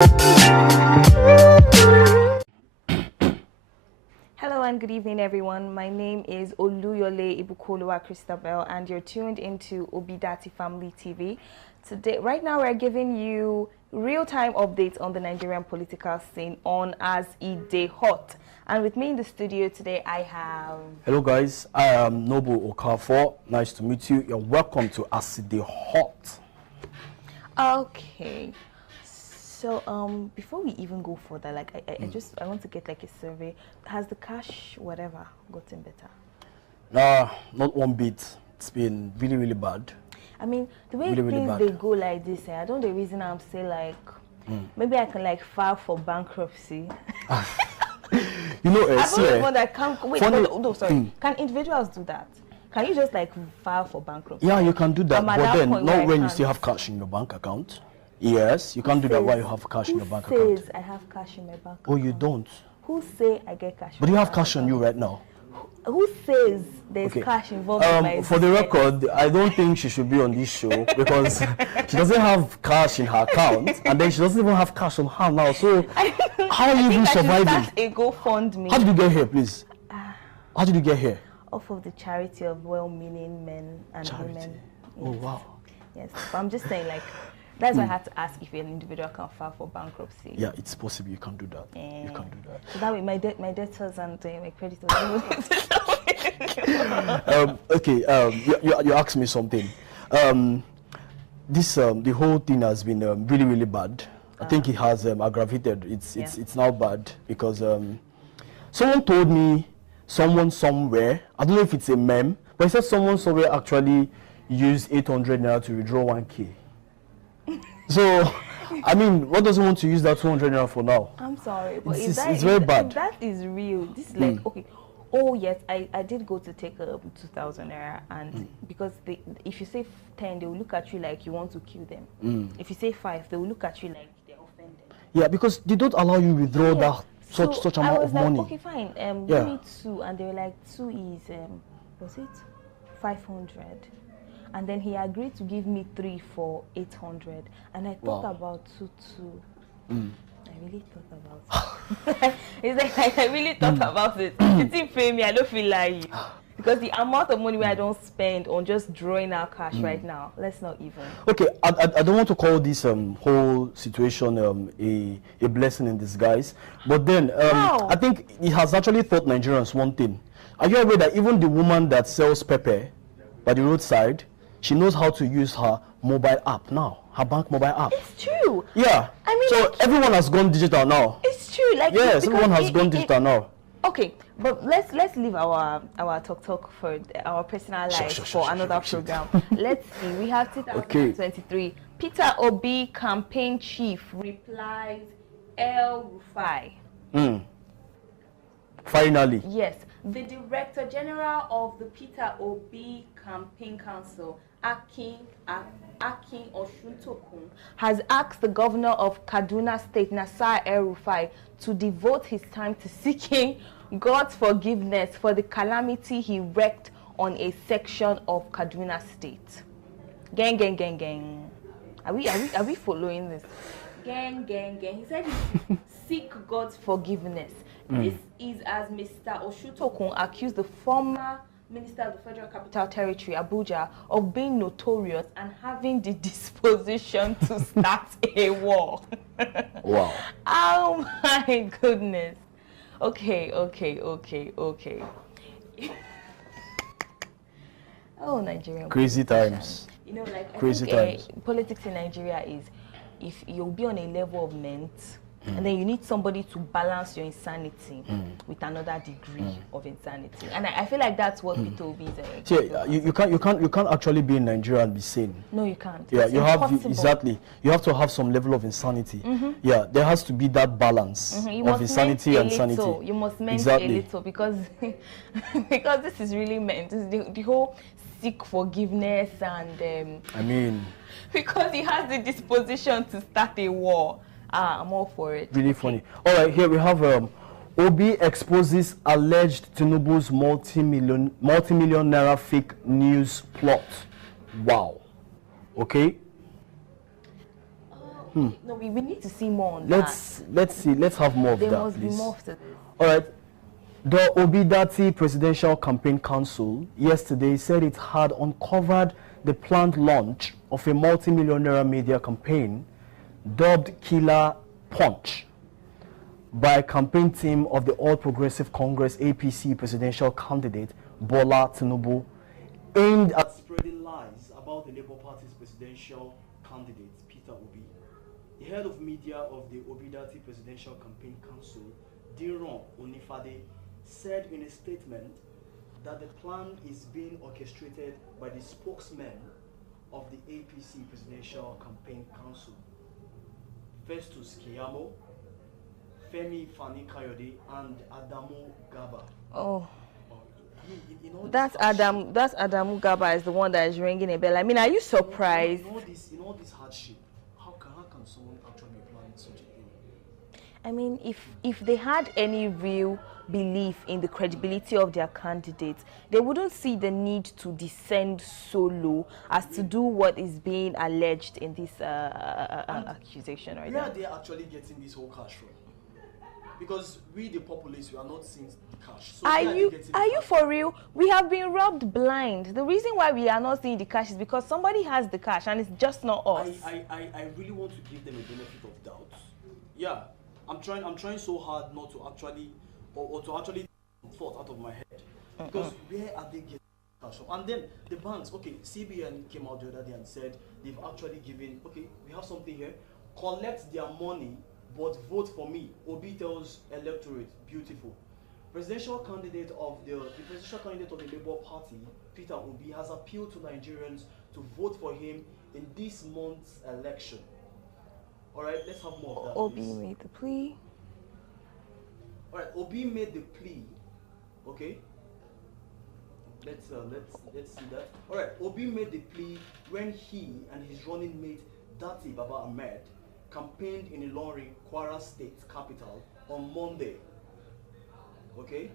Hello and good evening, everyone. My name is Oluyole Ibukolua Christabel, and you're tuned into Obidati Family TV. Today, right now, we're giving you real-time updates on the Nigerian political scene on As E Dey Hot. And with me in the studio today, I have... Hello, guys. I am Noble Okafor. Nice to meet you. You're welcome to As E Dey Hot. Okay. So, before we even go further, like, I want to get like a survey. Has the cash, whatever, gotten better? Nah, not one bit. It's been really, really bad. I mean, the way really, things really they go like this, I don't the reason I'm saying like, maybe I can like file for bankruptcy. You know, I don't know that can wait. No, sorry. Can individuals do that? Can you just like file for bankruptcy? Yeah, you can do that, but then not when you still have cash cash in your bank account. Yes, you can't do that while you have cash in your bank account. Who says I have cash in my bank account? Oh, you don't? Who say I get cash? But you have cash on you right now. Who says there's cash involved in my For the record, I don't think she should be on this show because she doesn't have cash in her account, and then she doesn't even have cash on her now. So how are you even surviving? Start a GoFundMe. How did you get here, please? How did you get here? Off of the charity of well-meaning men and women. Oh, wow. Yes, but I'm just saying, like, that's why I had to ask if an individual can file for bankruptcy. Yeah, it's possible. You can do that. You can do that. So that way, my debtors and my creditors. Okay. You asked me something. The whole thing has been really, really bad. I think it has aggravated. It's now bad because someone told me someone somewhere. I don't know if it's a meme, but he said someone somewhere actually used 800 naira to withdraw 1K. So, I mean, what does he want to use that 200 naira for now? I'm sorry, but it's very bad. If that is real, this is like, okay, oh yes, I did go to take 2,000 naira, and because if you say 10, they will look at you like you want to kill them. If you say 5, they will look at you like they're offended. Yeah, because they don't allow you withdraw that such amount of money. Okay, fine, give me 2, and they were like, 2 is, was it 500? And then he agreed to give me 3 for 800, and I thought about 2 too. I really thought about it. It's like I really thought about it. It's in pay me, I don't feel like because the amount of money I don't spend on just drawing out cash right now. Let's not even. Okay, I don't want to call this whole situation a blessing in disguise, but then I think it has actually taught Nigerians one thing. Are you aware that even the woman that sells pepper by the roadside, she knows how to use her mobile app now, her bank mobile app? It's true. Yeah. I mean, so like, everyone has gone digital now. It's true. Like yes, everyone has gone digital now. Okay, but let's leave our talk for our personal life for another program. Let's see. We have 2023. Peter Obi campaign chief replies El Rufai. Finally. Yes. The Director General of the Peter Obi Campaign Council, Akin Oshuntokun, has asked the governor of Kaduna State, Nasir El-Rufai, to devote his time to seeking God's forgiveness for the calamity he wreaked on a section of Kaduna State. Gang, gang, gang, gang. Are we following this? Gang, gang, gang. He said he seek God's forgiveness. This is as Mr. Oshuntokun accused the former Minister of the Federal Capital Territory, Abuja, of being notorious and having the disposition to start a war. Wow. Oh my goodness. Okay. Oh, Nigerian. Crazy times. You know, like crazy times. Politics in Nigeria is if you'll be on a level of ment, and then you need somebody to balance your insanity with another degree of insanity, and I feel like that's what Peter Obi is. Yeah, you can't actually be in Nigeria and be sane. No, you can't. Yeah, it's you impossible. have exactly. You have to have some level of insanity. Yeah, there has to be that balance of insanity and sanity. You must ment a little because because this is really meant. This is the whole seek forgiveness and I mean, because he has the disposition to start a war. I'm all for it. Really funny. All right, here we have Obi exposes alleged Tinubu's multi-million naira fake news plot. Wow. Okay. No, we need to see more on Let's see. Let's have more of that. that, There must please. be more to this. All right. The Obidati Presidential Campaign Council yesterday said it had uncovered the planned launch of a multi-millionaire media campaign dubbed Killer Punch by a campaign team of the All Progressive Congress APC presidential candidate Bola Tinubu, aimed at spreading lies about the Labour Party's presidential candidate Peter Obi. The head of media of the Obidati Presidential Campaign Council, Diron Onifade, said in a statement that the plan is being orchestrated by the spokesman of the APC Presidential Campaign Council, Festus Keyamo, Femi Fani Kayode, and Adamu Gaba. Oh. You know, That's Adamu Gaba is the one that is ringing a bell. I mean, are you surprised? In all this hardship, how can someone actually plan such a thing? I mean, if they had any real belief in the credibility of their candidates, they wouldn't see the need to descend so low as to do what is being alleged in this accusation right now. Where are they actually getting this whole cash from? Because we, the populace, we are not seeing the cash. So are you for real? We have been robbed blind. The reason why we are not seeing the cash is because somebody has the cash and it's just not us. I really want to give them a benefit of doubt. Yeah, I'm trying so hard not to actually or to actually thought out of my head. Because where are they getting cash from? And then the banks, okay, CBN came out the other day and said they've actually given, okay, we have something here, collect their money but vote for me. Obi tells electorate, beautiful. Presidential candidate of the presidential candidate of the Labour Party, Peter Obi, has appealed to Nigerians to vote for him in this month's election. All right, let's have more of that. Obi please. made the plea. All right, Obi made the plea. Okay. Let's see that. All right, Obi made the plea when he and his running mate Dati Baba Ahmed campaigned in Ilorin, Kwara State capital, on Monday. Okay?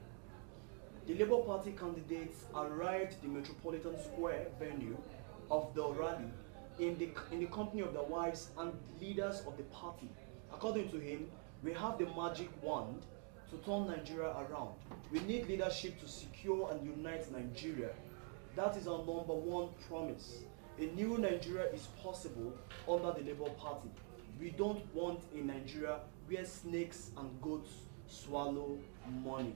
The Labour Party candidates arrived the Metropolitan Square venue of the rally in the company of their wives and leaders of the party. According to him, we have the magic wand to turn Nigeria around. We need leadership to secure and unite Nigeria. That is our #1 promise. A new Nigeria is possible under the Labour Party. We don't want a Nigeria where snakes and goats swallow money.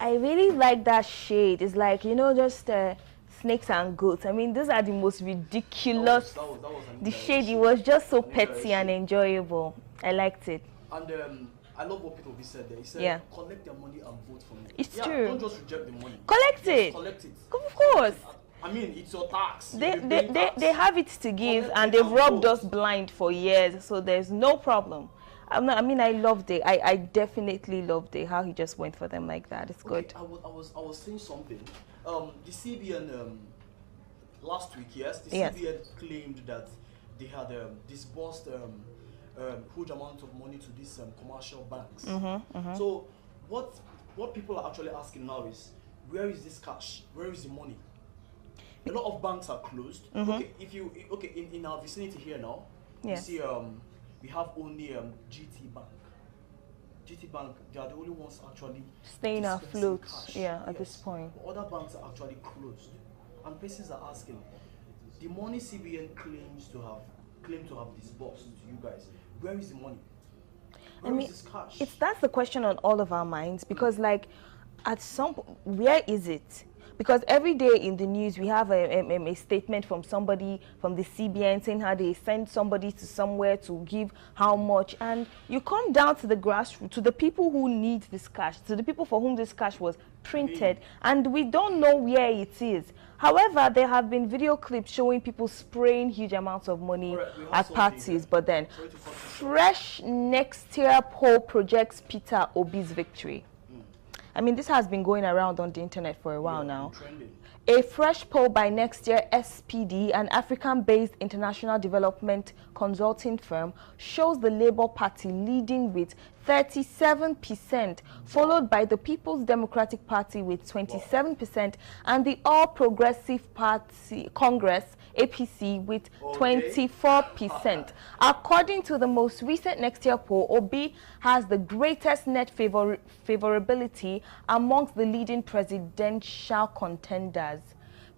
I really like that shade. It's like, you know, just snakes and goats. I mean, those are the most ridiculous. That was the shade, it was just so petty and enjoyable. I liked it. And I love what Peter Obi said there. He said, collect their money and vote for me. It's true. Don't just reject the money. Collect it. Collect it. Of course. I mean, it's your tax. They have it to give, and they've robbed us blind for years, so there's no problem. I loved it. I definitely loved it, how he just went for them like that. It's good. I was saying something. The CBN last week, yes, the CBN claimed that they had disbursed huge amount of money to these commercial banks. So what people are actually asking now is, where is this cash? Where is the money? A lot of banks are closed. Okay, in our vicinity here now, you see we have only GT Bank. GT Bank, they are the only ones actually staying afloat. At this point. Other banks are actually closed, and persons are asking, the money CBN claimed to have disbursed to you guys, where is the money? Where is this cash? That's the question on all of our minds, because like at some where is it? Because every day in the news we have a statement from somebody from the CBN saying how they send somebody to somewhere to give how much, and you come down to the grassroots, to the people who need this cash, to the people for whom this cash was printed, and we don't know where it is. However, there have been video clips showing people spraying huge amounts of money at parties, but then fresh next year poll projects Peter Obi's victory. I mean, this has been going around on the internet for a while now. A fresh poll by Next Year SPD, an African-based international development consulting firm shows the Labour Party leading with 37%, followed by the People's Democratic Party with 27%, and the All Progressive Party Congress APC with 24%. According to the most recent next year poll, Obi has the greatest net favorability amongst the leading presidential contenders,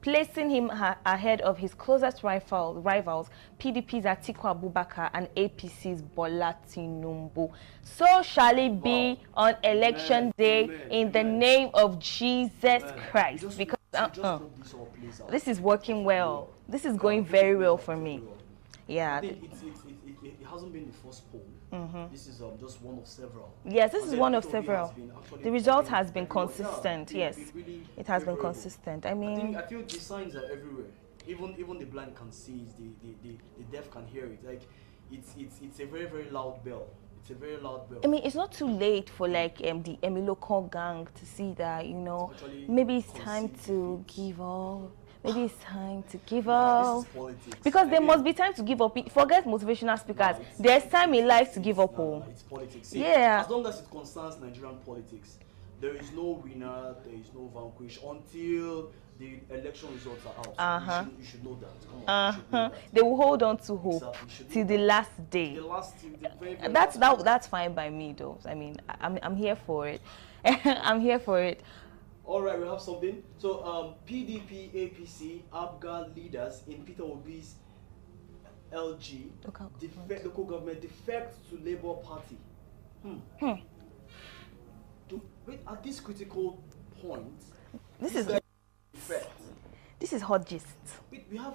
placing him ahead of his closest rivals, PDP's Atiku Abubakar and APC's Bola Tinubu. So shall it be on election day in the name of Jesus Christ. Because this is working well. This is going very well for me. Yeah. I think it hasn't been the first poll. This is just one of several. Yes, this is one of several. The result has been consistent. Yes, it has been consistent. I mean, I feel the signs are everywhere. Even the blind can see it. The deaf can hear it. Like it's a very loud bell. It's a very loud bell. I mean, it's not too late for like the Emiloko gang to see that, you know, maybe it's time to give up. Maybe it's time to give up. Because there must be time to give up. Forget motivational speakers. There's time in life to give up. It's politics. See, yeah. As long as it concerns Nigerian politics, there is no winner, there is no vanquish until the election results are out. You should know that. Come on, you should know that. They will hold on to hope till the last day. That's fine by me, though. I mean, I'm here for it. I'm here for it. All right, we have something. So, PDP, APC, ABGA leaders in Peter Obi's LG, local government, defect to Labour Party. At this critical point, this is hot gist. We have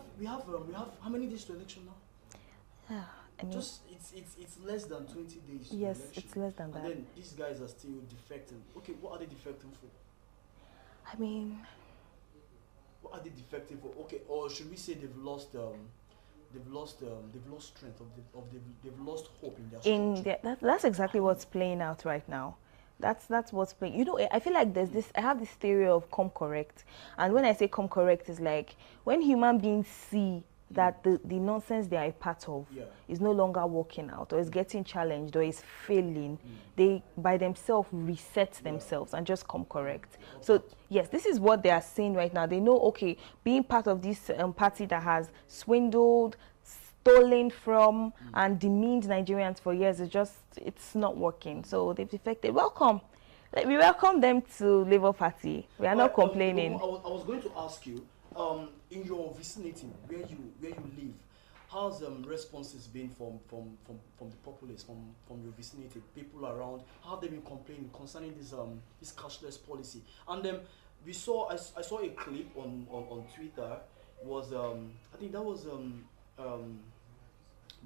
how many days to election now? I mean, it's less than 20 days. Yes, to election. it's less than that. And then these guys are still defecting. Okay, what are they defecting for? I mean, what are they defecting for? Okay, or should we say they've lost strength, they've lost hope in their structure. That's exactly what's playing out right now. That's what's playing. You know, I feel like there's this. I have this theory of come correct, and when I say come correct, it's like when human beings see that the nonsense they are a part of is no longer working out, or is getting challenged, or is failing, they by themselves reset themselves and just come correct. So yes, this is what they are saying right now. They know, okay, being part of this party that has swindled, stolen from, and demeaned Nigerians for years it's not working. So they've defected. Welcome. We welcome them to Labour Party. We are not complaining. I was going to ask you, in your vicinity, where you live, how's responses been from the populace, from your vicinity, people around? How have they been complaining concerning this cashless policy? And I saw a clip on Twitter. It was I think that was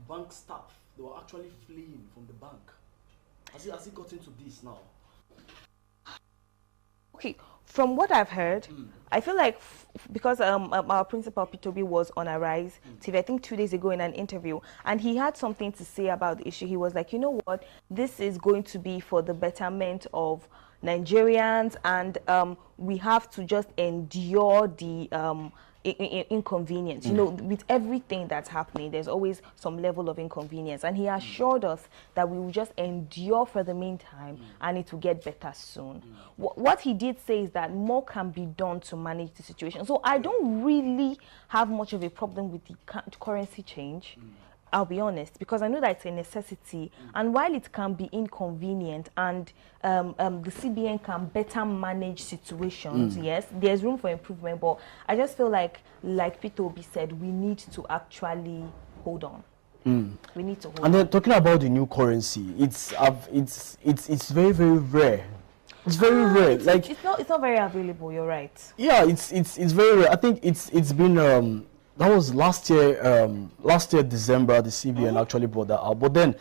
bank staff. They were actually fleeing from the bank. Has it got into this now? Okay, from what I've heard, I feel like because our principal P2B was on Arise TV, I think 2 days ago in an interview, and he had something to say about the issue. He was like, you know what, this is going to be for the betterment of Nigerians, and we have to just endure the inconvenience. You know, with everything that's happening, there's always some level of inconvenience, and he assured us that we will just endure for the meantime and it will get better soon. What he did say is that more can be done to manage the situation. So I don't really have much of a problem with the currency change, I'll be honest, because I know that it's a necessity, and while it can be inconvenient and the CBN can better manage situations, yes, there's room for improvement, but I just feel like Peter Obi said, we need to actually hold on. We need to hold on. And then talking about the new currency, it's very, very rare. It's very rare. It's not very available. You're right. Yeah, it's very rare. I think it's been that was last year December, the CBN actually brought that out. But then,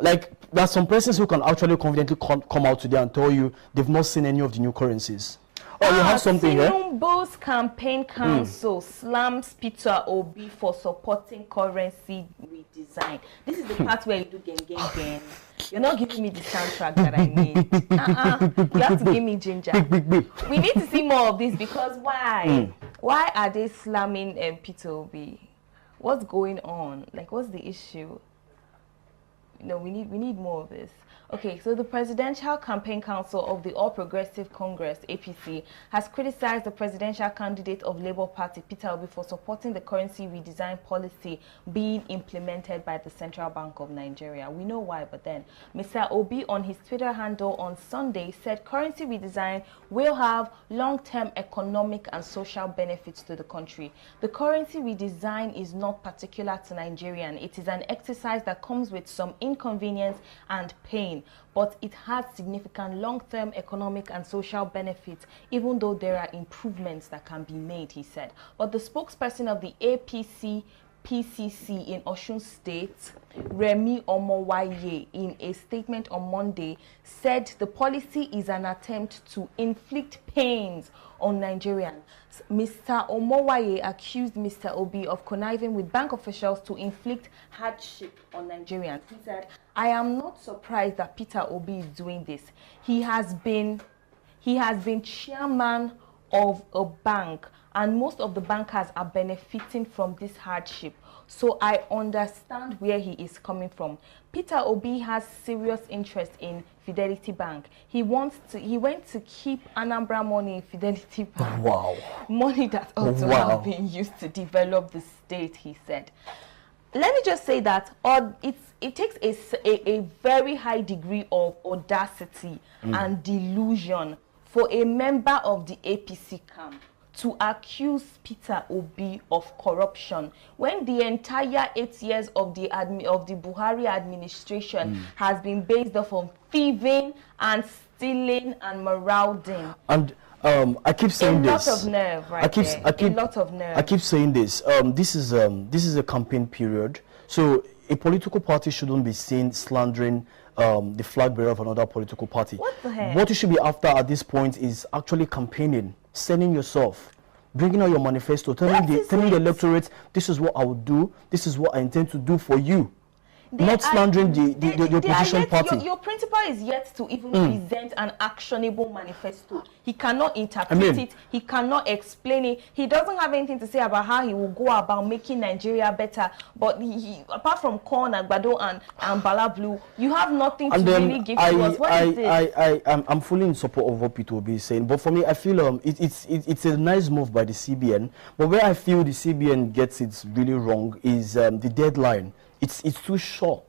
like, there are some persons who can actually confidently come out today and tell you they've not seen any of the new currencies. Oh, you have something here? Tinubu's campaign council slams Peter Obi for supporting currency redesign. This is the part where you do gang. You're not giving me the soundtrack that I need. You have to give me ginger. We need to see more of this, because why? Why are they slamming Peter Obi? What's going on? Like, what's the issue? We need more of this. Okay, so the Presidential Campaign Council of the All Progressive Congress, APC, has criticized the presidential candidate of Labour Party, Peter Obi, for supporting the currency redesign policy being implemented by the Central Bank of Nigeria. We know why, but then Mr. Obi on his Twitter handle on Sunday said currency redesign will have long-term economic and social benefits to the country. The currency redesign is not particular to Nigerian. It is an exercise that comes with some inconvenience and pain, but it has significant long-term economic and social benefits, even though there are improvements that can be made, he said. But the spokesperson of the APC PCC in Osun State, Remi Omowaye, in a statement on Monday, said the policy is an attempt to inflict pains on Nigerians. Mr. Omowaye accused Mr. Obi of conniving with bank officials to inflict hardship on Nigerians. He said, "I am not surprised that Peter Obi is doing this. He has been chairman of a bank, and most of the bankers are benefiting from this hardship. So I understand where he is coming from. Peter Obi has serious interest in Fidelity Bank. He went to keep Anambra money in Fidelity Bank. Wow. Money that ought to have been used to develop the state," he said. Let me just say that it takes a very high degree of audacity and delusion for a member of the APC camp to accuse Peter Obi of corruption when the entire 8 years of the Buhari administration has been based off of thieving and stealing and marauding. And I keep saying this. A lot of nerve, right? A lot of nerve. I keep saying this. This is a campaign period, so a political party shouldn't be seen slandering the flag bearer of another political party. What the heck? What you should be after at this point is actually campaigning, selling yourself, bringing out your manifesto, telling the electorate, this is what I will do, this is what I intend to do for you. Not slandering the opposition party. Your principal is yet to even present an actionable manifesto. He cannot interpret it. He cannot explain it. He doesn't have anything to say about how he will go about making Nigeria better. But he apart from corn and Gbado and Bala Blue, you have nothing to really give to us. What is this? I'm fully in support of what Peter Obi is saying. But for me, I feel it's a nice move by the CBN. But where I feel the CBN gets it really wrong is the deadline. It's too short.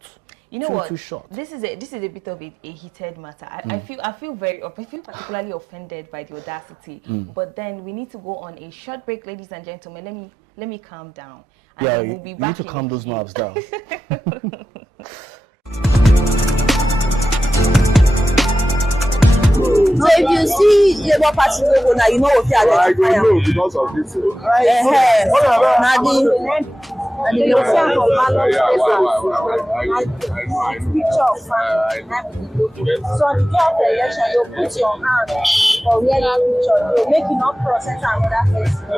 You know what? Too short. This is a bit of a heated matter. I feel particularly offended by the audacity. But then we need to go on a short break, ladies and gentlemen. Let me calm down. And yeah, we'll be you back need to calm those nerves down. So if you see Labour Party logo now, you know what they are. I don't know because of this. And the location of ballot picture of so on the day of the election, you put your hand for where that picture, you make it not process another person.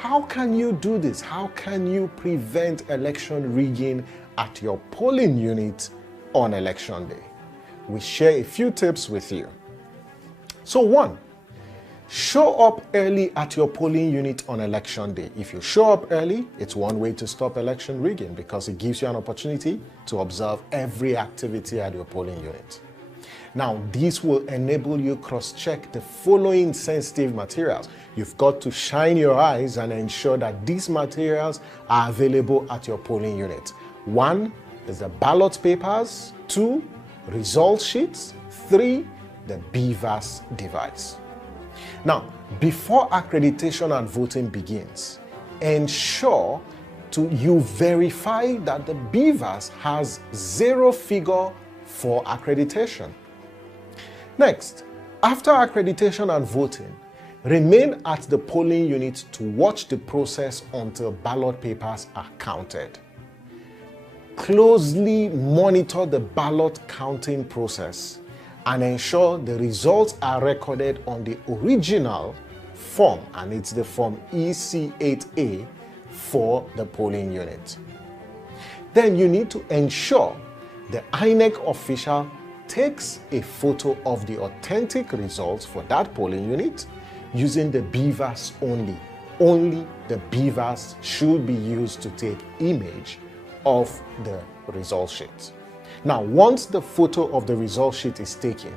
how can you do this? How can you prevent election rigging at your polling unit on election day? We share a few tips with you. So 1, show up early at your polling unit on election day. If you show up early, it's one way to stop election rigging because it gives you an opportunity to observe every activity at your polling unit. Now, this will enable you cross-check the following sensitive materials. You've got to shine your eyes and ensure that these materials are available at your polling unit. 1 is the ballot papers, 2, result sheets, 3, the BVAS device. Now, before accreditation and voting begins, ensure you verify that the BVAS has 0 figure for accreditation. Next, after accreditation and voting, remain at the polling unit to watch the process until ballot papers are counted. Closely monitor the ballot counting process and ensure the results are recorded on the original form, and it's the form EC8A for the polling unit. Then you need to ensure the INEC official takes a photo of the authentic results for that polling unit using the BVAS only. Only the BVAS should be used to take image of the result sheet. Now, once the photo of the result sheet is taken,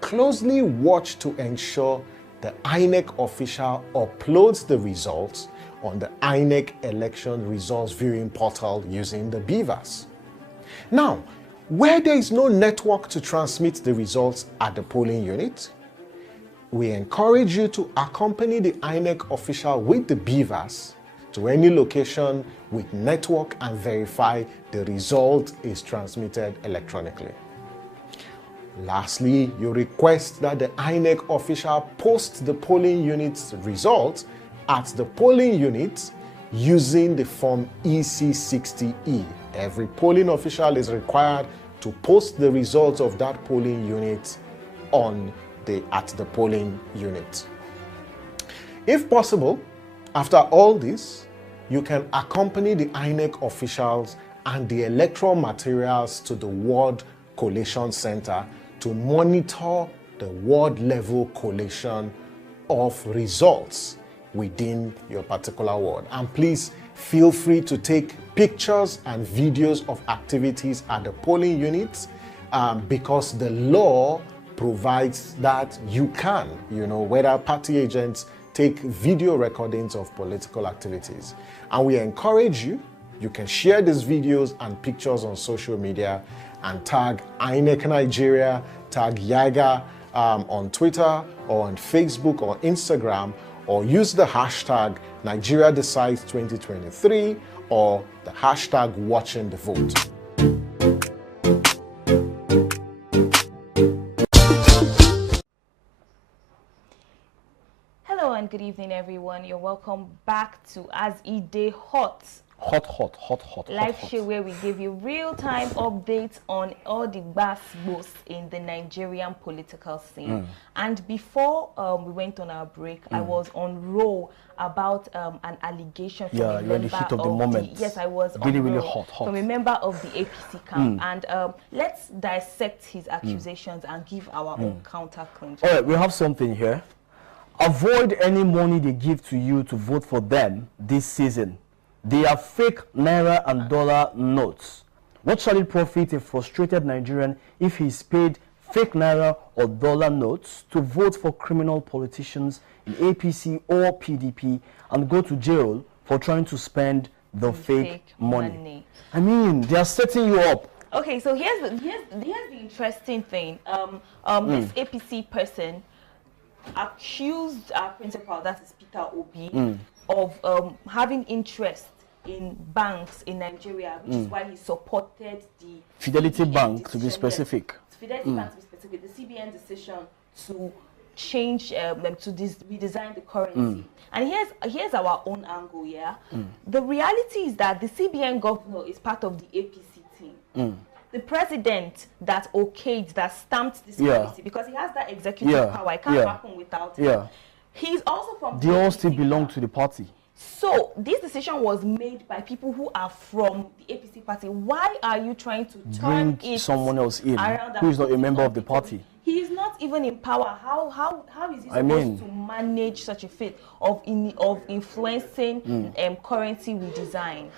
closely watch to ensure the INEC official uploads the results on the INEC election results viewing portal using the BVAS. Now, where there is no network to transmit the results at the polling unit, we encourage you to accompany the INEC official with the BVAS to any location with network and verify the result is transmitted electronically. Lastly, you request that the INEC official post the polling unit's results at the polling unit using the form EC60E. Every polling official is required to post the results of that polling unit at the polling unit. If possible, after all this, you can accompany the INEC officials and the electoral materials to the ward collation center to monitor the ward level collation of results within your particular ward. And please feel free to take pictures and videos of activities at the polling units because the law provides that you can, whether party agents take video recordings of political activities. And we encourage you can share these videos and pictures on social media and tag INEC Nigeria, tag Yaga on Twitter or on Facebook or Instagram, or use the hashtag Nigeria Decides 2023 or the hashtag Watching the Vote. Hello and good evening, everyone. You're welcome back to As E Day Hot. Hot. Live show where we give you real-time updates on all the gbas in the Nigerian political scene. And before we went on our break, I was on roll about an allegation from a member the heat of the moment. Yes, I was really on hot. from a member of the APC camp. And let's dissect his accusations and give our own counterclaims. All right, we have something here. Avoid any money they give to you to vote for them this season. They are fake naira and dollar notes. What shall it profit a frustrated Nigerian if he is paid fake naira or dollar notes to vote for criminal politicians in APC or PDP and go to jail for trying to spend the fake money? I mean, they are setting you up. Okay, so here's the interesting thing. This APC person accused our principal, that is Peter Obi, of having interest in banks in Nigeria, which is why he supported the Fidelity Bank, to be specific. Fidelity Bank, to be specific, the CBN decision to change to redesign the currency. And here's our own angle. The reality is that the CBN governor is part of the APC team. The president that okayed, that stamped this policy, because he has that executive power, it can't happen without him. He's also from they all still belong to the party. So this decision was made by people who are from the APC party. Why are you trying to turn Bring it someone else in around who is not a member of the party? He is not even in power. How is he supposed to manage such a feat of influencing currency we design?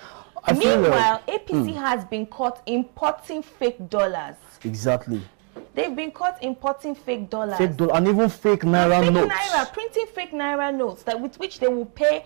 Meanwhile, APC has been caught importing fake dollars. Exactly. They've been caught importing fake dollars. And even fake naira notes. Printing fake naira notes with which they will pay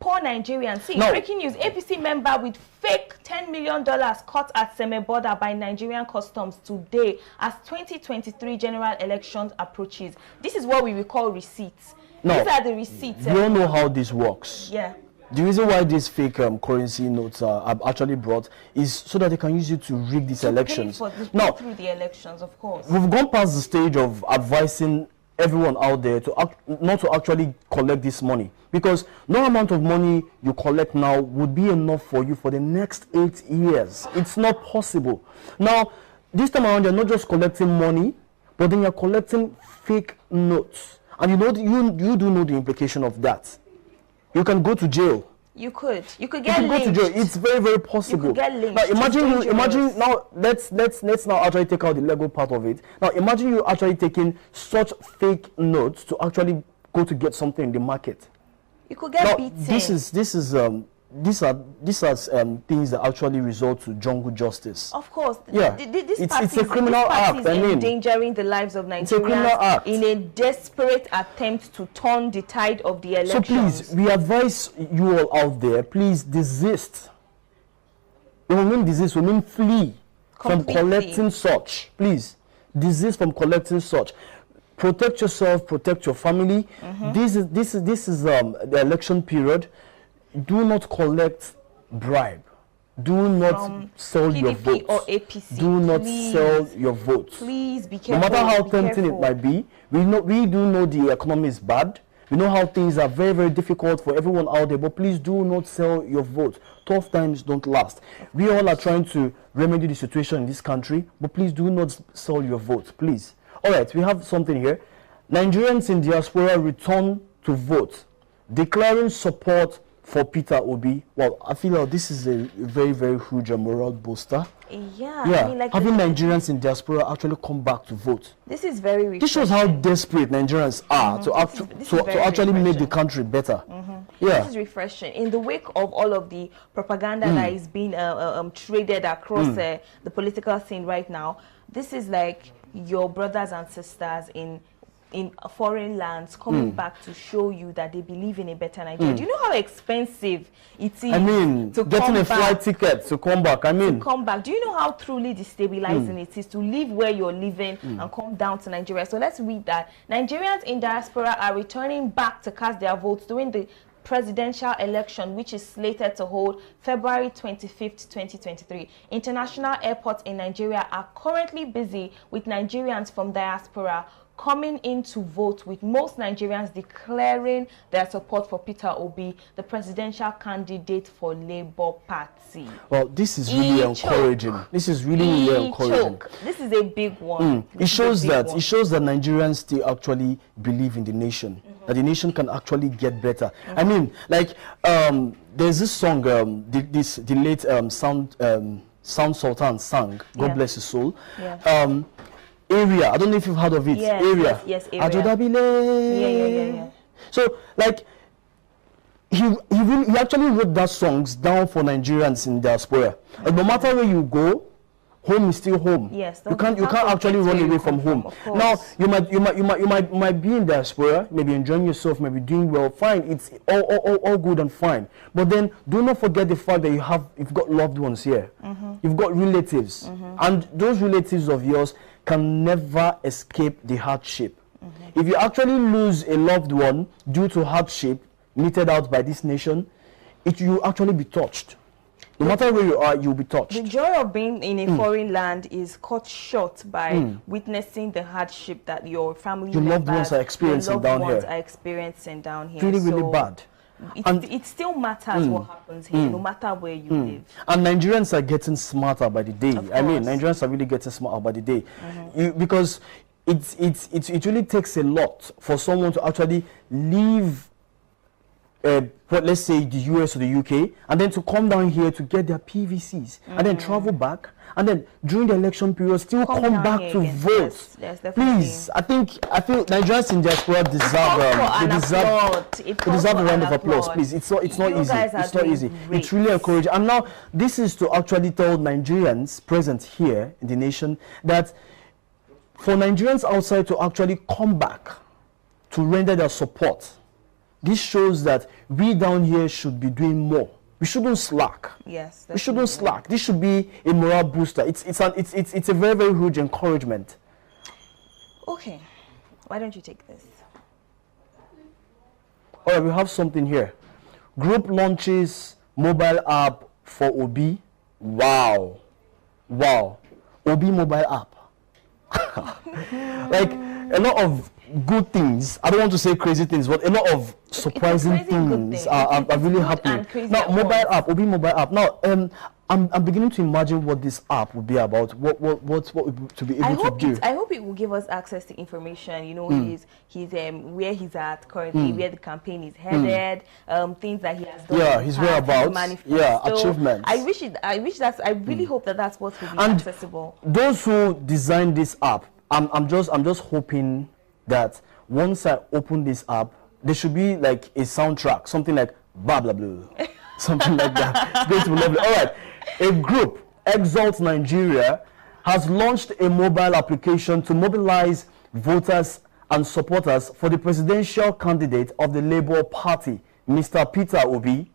poor Nigerians. See, breaking news, APC member with fake $10 million caught at Seme border by Nigerian customs today as 2023 general elections approaches. This is what we will call receipts. These are the receipts. You don't know how this works. Yeah. The reason why these fake currency notes are actually brought is so that they can use it to rig these elections. Now, through the elections, of course. We've gone past the stage of advising everyone out there to not to actually collect this money, because no amount of money you collect now would be enough for you for the next 8 years. It's not possible. Now, this time around, you're not just collecting money, but then you're collecting fake notes, and you do know the implication of that. You can go to jail. You could get lynched. Go to jail. It's very, very possible. You could get lynched. Now imagine now let's now actually take out the legal part of it. Now imagine you actually taking such fake notes to actually go to get something in the market. You could get beaten. These are things that actually result to jungle justice. Of course. Yeah. It's a criminal act. I mean, endangering the lives of Nigerians. It's a criminal act. In a desperate attempt to turn the tide of the elections. So please, we advise you all out there, please desist. When we mean desist, we mean flee from collecting such. Please, desist from collecting such. Protect yourself, protect your family. This is the election period. Do not collect bribe. Do not sell your vote. Or APC. Do not sell your vote. Please be careful. No matter how tempting it might be, we do know the economy is bad. We know how things are very, very difficult for everyone out there, but please do not sell your vote. Tough times don't last. We all are trying to remedy the situation in this country, but please do not sell your vote, please. All right, we have something here. Nigerians in diaspora return to vote, declaring support for Peter Obi. Well, I feel like this is a very, very huge moral booster. Yeah. I mean, like having Nigerians in diaspora actually come back to vote. This is very refreshing. This shows how desperate Nigerians are to actually make the country better. Yeah. This is refreshing. In the wake of all of the propaganda that is being traded across the political scene right now, this is like your brothers and sisters in foreign lands coming back to show you that they believe in a better Nigeria. Do you know how expensive it is? I mean, getting a flight ticket to come back. To come back. Do you know how truly destabilizing it is to live where you're living and come down to Nigeria? So let's read that. Nigerians in diaspora are returning back to cast their votes during the presidential election, which is slated to hold February 25th, 2023. International airports in Nigeria are currently busy with Nigerians from diaspora coming in to vote, with most Nigerians declaring their support for Peter Obi, the presidential candidate for Labour Party. Well, this is really encouraging. This is really encouraging. This is a big one. It shows that Nigerians still actually believe in the nation, that the nation can actually get better. I mean, like there's this song the late Sound Sultan sang, God bless his soul. Area, I don't know if you've heard of it. Yes, Area. Yes, Area. Yeah. So, like, he actually wrote that songs down for Nigerians in diaspora. And no matter where you go, home is still home. Yes, you can't actually run away from home. Now, you might be in diaspora, maybe enjoying yourself, maybe doing well, fine. It's all good and fine. But then do not forget the fact that you've got loved ones here. You've got relatives, and those relatives of yours can never escape the hardship. If you actually lose a loved one due to hardship meted out by this nation, it will actually be touched. No matter where you are, you'll be touched. The joy of being in a foreign land is cut short by witnessing the hardship that your family your loved ones are experiencing down here. Really, really bad. It still matters what happens here, no matter where you live. And Nigerians are getting smarter by the day. I mean, Nigerians are really getting smarter by the day. Because it really takes a lot for someone to actually leave let's say the US or the UK, and then to come down here to get their PVCs, and then travel back, and then during the election period still come back to vote. Yes, please, I feel Nigerians in diaspora deserve a round of applause. Please, it's not easy. It's not easy. It's really encouraging. And now this is to actually tell Nigerians present here in the nation that for Nigerians outside to actually come back to render their support. This shows that we down here should be doing more. We shouldn't slack. Yes, we shouldn't slack. This should be a morale booster. It's a very, very huge encouragement. Okay, why don't you take this? All right, we have something here. Group launches mobile app for OB. Wow, OB mobile app. Like a lot of good things. I don't want to say crazy things, but a lot of surprising things are really happening. Now, OB mobile app. Now, I'm beginning to imagine what this app would be about. What to be able to do. I hope it will give us access to information. You know, where he's at currently, where the campaign is headed, things that he has done. Yeah, his whereabouts. Yeah, achievements. I really hope that that's what will be accessible. Those who designed this app, I'm just hoping that once I open this app, there should be like a soundtrack, something like blah blah blah, something like that. It's going to be lovely. All right, a group, Exalt Nigeria, has launched a mobile application to mobilize voters and supporters for the presidential candidate of the Labour Party, Mr. Peter Obi.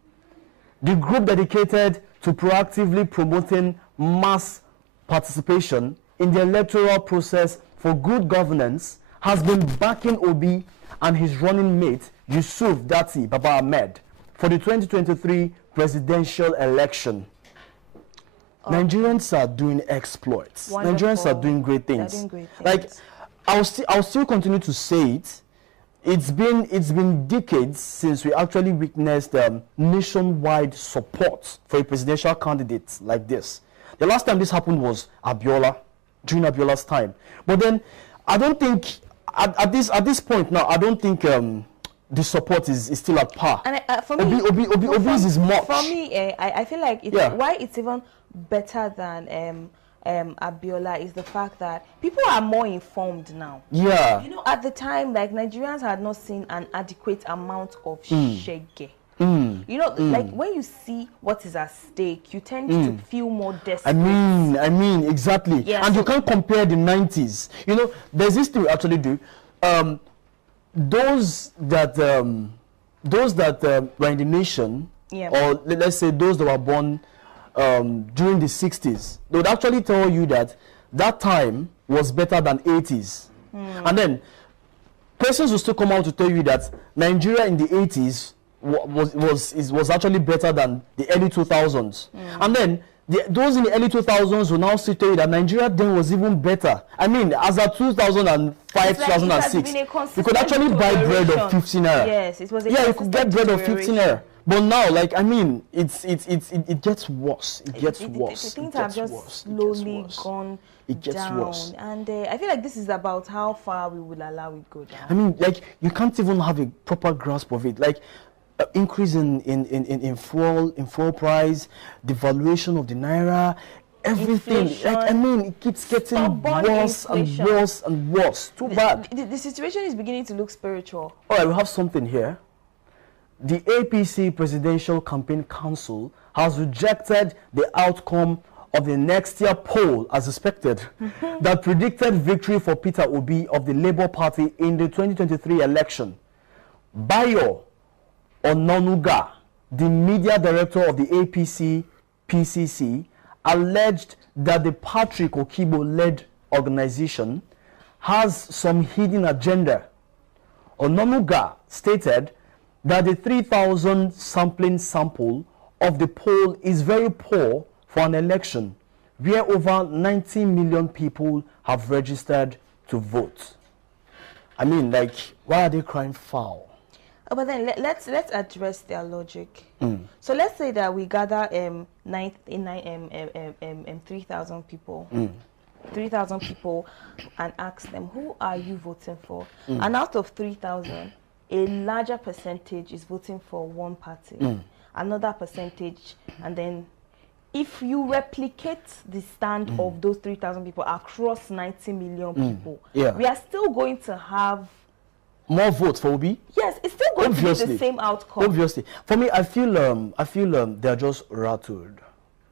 The group dedicated to proactively promoting mass participation in the electoral process for good governance has been backing Obi and his running mate, Yusuf Dati Baba Ahmed, for the 2023 presidential election. Nigerians are doing exploits. Wonderful. Nigerians are doing great things. They're doing great things. Like, I'll still continue to say it. It's been decades since we actually witnessed nationwide support for a presidential candidate like this. The last time this happened was Abiola, during Abiola's time. But then, I don't think at this point now, I don't think the support is still at par. And for me, Obi's is much. For me, I feel like why it's even better than Abiola is the fact that people are more informed now. Yeah. You know, at the time, like Nigerians had not seen an adequate amount of shege. You know, like when you see what is at stake, you tend to feel more desperate. I mean, exactly. Yeah, and so you can't compare the 90s. You know, there's this thing we actually do. Those that were in the nation, or let's say those that were born during the 60s, they would actually tell you that time was better than 80s. And then persons will still come out to tell you that Nigeria in the 80s was actually better than the early 2000s. And then those in the early 2000s will now still tell you that Nigeria then was even better. I mean, as of 2005, 2006, you could actually buy bread of 15 naira. Yes, it was a you could get bread of 15 naira. But now, like, I mean, it gets worse. It gets worse. Things have just slowly gone down. And I feel like this is about how far we will allow it go down. I mean, like, you can't even have a proper grasp of it. Like, increase in fuel price, devaluation of the naira, everything. Inflation. Like, I mean, it keeps getting worse and worse and worse. Too bad. The situation is beginning to look spiritual. All right, we have something here. The APC Presidential Campaign Council has rejected the outcome of the next year poll as expected that predicted victory for Peter Obi of the Labour Party in the 2023 election. Bayo Ononuga, the media director of the APC PCC, alleged that the Patrick Okibo-led organization has some hidden agenda. Ononuga stated that the 3,000 sampling sample of the poll is very poor for an election where over 90 million people have registered to vote. I mean, like, why are they crying foul? But then let's address their logic. So let's say that we gather 3,000 people. 3,000 people and ask them, who are you voting for? And out of 3,000, a larger percentage is voting for one party, another percentage, and then if you replicate the stand of those 3,000 people across 90 million people, we are still going to have more votes for Obi. Yes, it's still going to be the same outcome. Obviously, for me, I feel they're just rattled.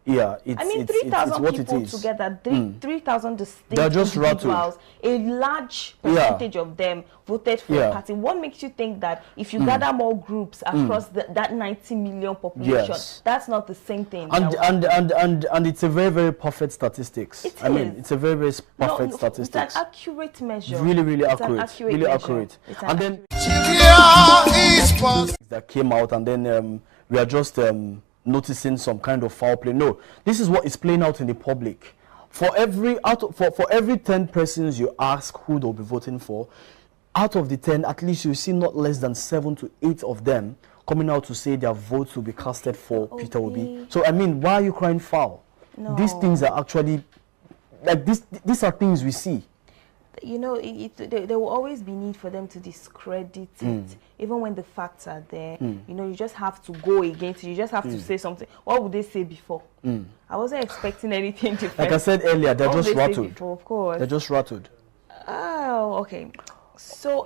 Yeah, I mean, 3,000 people together, 3,000 distinct individuals, a large percentage of them voted for a party. What makes you think that if you gather more groups across that 90 million population, that's not the same thing? And it's a very, very perfect statistics. I mean, it's a very, very perfect statistics. It's an accurate measure. Really, really accurate. Really accurate. And then that came out, and then we are just noticing some kind of foul play. No, this is what is playing out in the public. For every 10 persons you ask who they'll be voting for, out of the 10, at least you see not less than 7 to 8 of them coming out to say their votes will be casted for Peter Obi. So I mean, why are you crying foul? No. These things are actually like this. These are things we see. You know, there will always be need for them to discredit it, even when the facts are there. You know, you just have to go against it. You just have to say something. What would they say before? I wasn't expecting anything different. Like I said earlier, they're just rattled. Before, of course. They're just rattled. Oh, okay. So,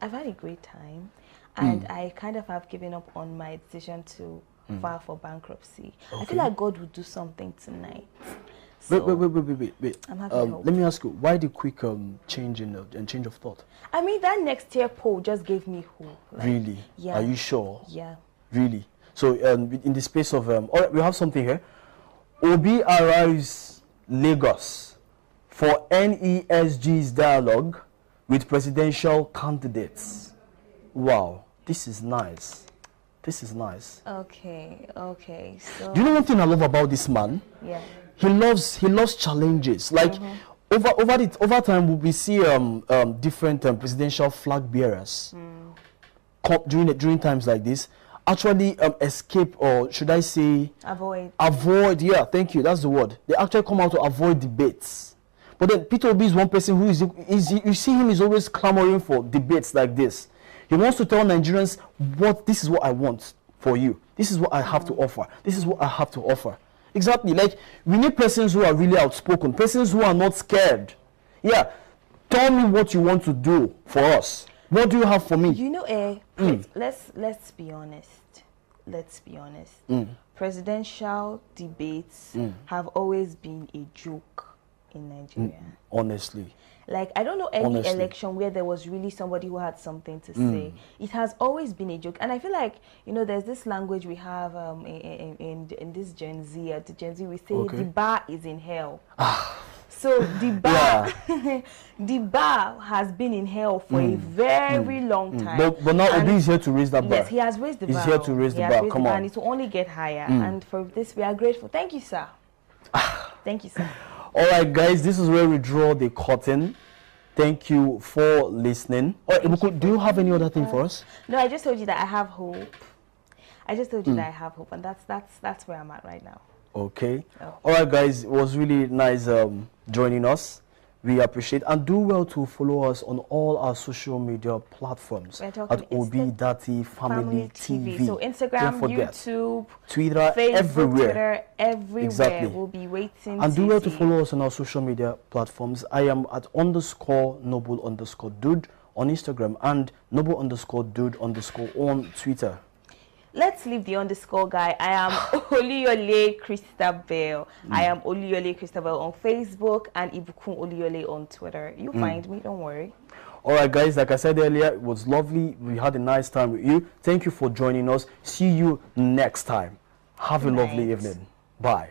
I've had a great time, and I kind of have given up on my decision to file for bankruptcy. Okay. I feel like God would do something tonight. So wait. Let me ask you, why the quick change of thought? I mean, that next year poll just gave me hope. Like, really? Yeah. Are you sure? Yeah. Really? So in the space of, all right, we have something here. Obi arrives Lagos for NESG's dialogue with presidential candidates. Wow, this is nice. This is nice. Okay. So do you know one thing I love about this man? Yeah. He loves challenges. Like over time, we see different presidential flag bearers during times like this actually escape, or should I say avoid. Yeah, thank you. That's the word. They actually come out to avoid debates. But then Peter Obi is one person who is you see him is always clamoring for debates like this. He wants to tell Nigerians this is what I want for you. This is what I have to offer. This is what I have to offer. Exactly. Like, we need persons who are really outspoken, persons who are not scared. Yeah. Tell me what you want to do for us. What do you have for me? You know, let's be honest. Let's be honest. Presidential debates have always been a joke in Nigeria. Honestly. Like, I don't know any election where there was really somebody who had something to say. It has always been a joke. And I feel like, you know, there's this language we have in this Gen Z. At the Gen Z, we say the bar is in hell. So the bar, the bar has been in hell for a very long time. But now Obi is here to raise that bar. Yes, he has raised the bar. He's here to raise the bar. Come on. And it will only get higher. And for this, we are grateful. Thank you, sir. Thank you, sir. All right, guys, this is where we draw the curtain. Thank you for listening. All right, do you have any other thing for us? No, I just told you that I have hope. I just told you that I have hope, and that's where I'm at right now. Okay. All right, guys, it was really nice joining us. We appreciate, and do well to follow us on all our social media platforms at Obi Dati Family TV. So Instagram, YouTube, Twitter, Facebook, everywhere. Twitter, everywhere. Exactly. We'll be waiting. And do well to follow us on our social media platforms. I am at _noble_dude on Instagram and noble_dude_ on Twitter. Let's leave the underscore guy. I am Oluyole Christabel. I am Oluyole Christabel on Facebook and Ibukun Oluyole on Twitter. You find me, don't worry. All right, guys, like I said earlier, it was lovely. We had a nice time with you. Thank you for joining us. See you next time. Have a lovely evening. Bye.